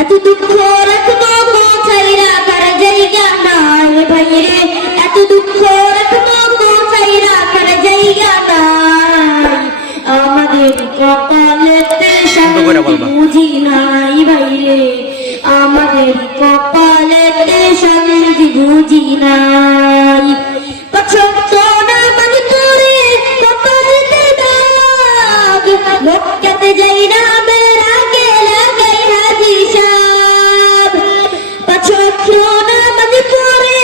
এত দুঃখ রাখবো কোথায় রাখার জায়গা নাই ভাইরে, এত দুঃখ রাখবো কোথায় রাখার জায়গা নাই। আমাদের কপালেতে শান্তি বুঝি নাই ভাইরে, আমাদের কপালেতে শান্তি বুঝি নাই। লোকটাতে যাই না মেরা গেলা গাই হাজি সাহেব, পাছক্র না মনে পড়ে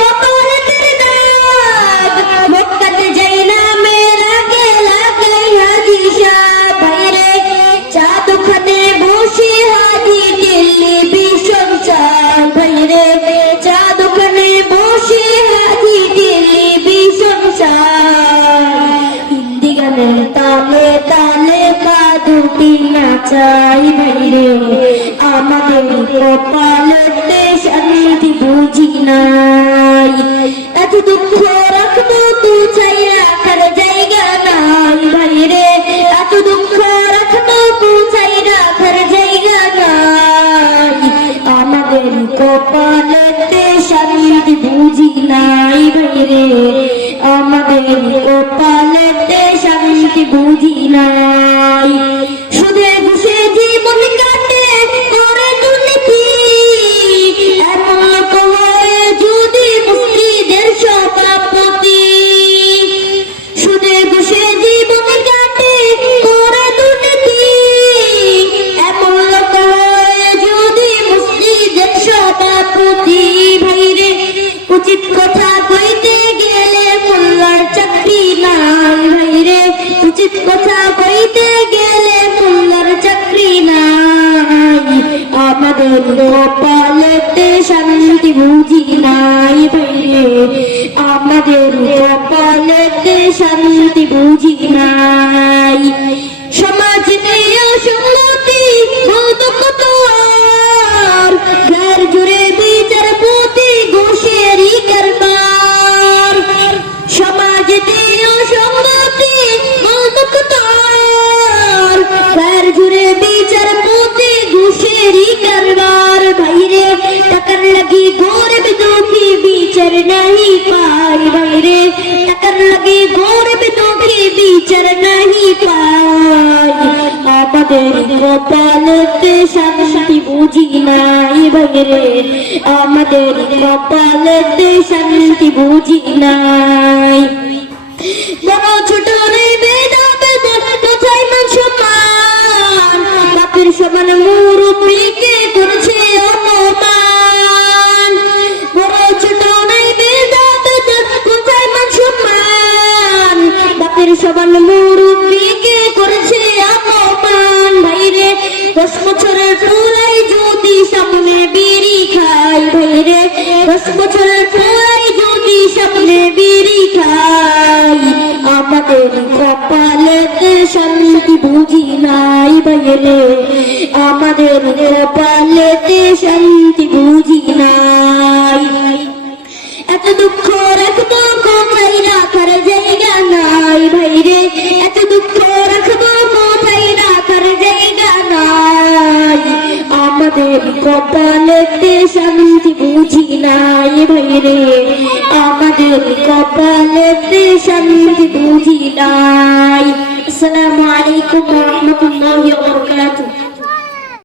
কপালের দাগ। লোকটাতে যাই না মেরা গেলা গাই হাজি সাহেব, ভাইরে চা দোকানে বসে হাজি টেলিভিশন চায়, ভাইরে চা দোকানে বসে হাজি টেলিভিশন চায়। হিন্দি গানের তালে তালে দুটি নাচাই ভাইরে, আমাদের কপালেতে শান্তি বুঝি নাই। এত দুঃখ রাখবো তুই চাই রাখার জায়গা নাই ভাইরে, এত দুঃখ রাখবো তুই চাই রাখার জায়গা নাই। আমাদের কপালেতে শান্তি বুঝি নাই ভাইরে, আমাদের কপালেতে শান্তি বুঝি নাই। সুদে ঘুষে জীবন কাটে করে দুর্নীতি, এমন লোক হয় যদি মুসলিমদের সভাপতি। সুদে ঘুষে জীবন কাটে করে দুর্নীতি, এমন লোক হয় যদি মুসলিমদের সভাপতি। ভাইরে উচিত কথা কইতে গেলে মোল্লার চাকরি নাই, ভাইরে উচিত কথা কইতে গেলে মোল্লার চাকরি নাই। আমাদের কপালেতে শান্তি বুঝি নাই ভাইরে, আমাদের কপালেতে শান্তি বুঝি নাই। সমাজ নিয়ে সংহতি বলতো কত আর, ঘর জুড়ে বিচারপতি ঘুষেরই কারবার। সমাজ নিয়ে সংহতি বলতো কত আর, ঘর জুড়ে বিচারপতি ঘুষেরই কারবার। ভাইরে টাকার লাগি গরিব দুঃখী বিচার নাহি পাই, ভাইরে টাকার লাগি গরিব দুঃখী বিচার নাহি পাই। আমাদের কপালেতে শান্তি বুঝি নাই ভাইরে, আমাদের কপালেতে শান্তি বুঝি নাই। বড় ছোট নেই বেদা বেদা কোথায় মান সম্মান, বাপের সমান মুরব্বীকে করছে অপমান। বড় ছোট নেই বেদা বেদা কোথায় মান সম্মান, বাপের সমান মুরব্বীকে করছে অপমান। ভাইরে 10 বছরের পোলাই যদি সামনে বিড়ি খাই, ভাইরে 10 বছরের পোলাই যদি সামনে বিড়ি খাই। আমাদের কপালেতে শান্তি বুঝি নাই ভাইরে, আমাদের কপালেতে শান্তি বুঝি নাই। এত দুঃখ রাখবো কোথায় রাখার জায়গা নাই ভাইরে, এত দুঃখ রাখবো কোথায় রাখার জায়গা নাই। আমাদের কপালেতে শান্তি বুঝি নাই ভাইরে, আমাদের কপালেতে শান্তি বুঝি নাই। আসসালামু আলাইকুম ওয়া রাহমাতুল্লাহি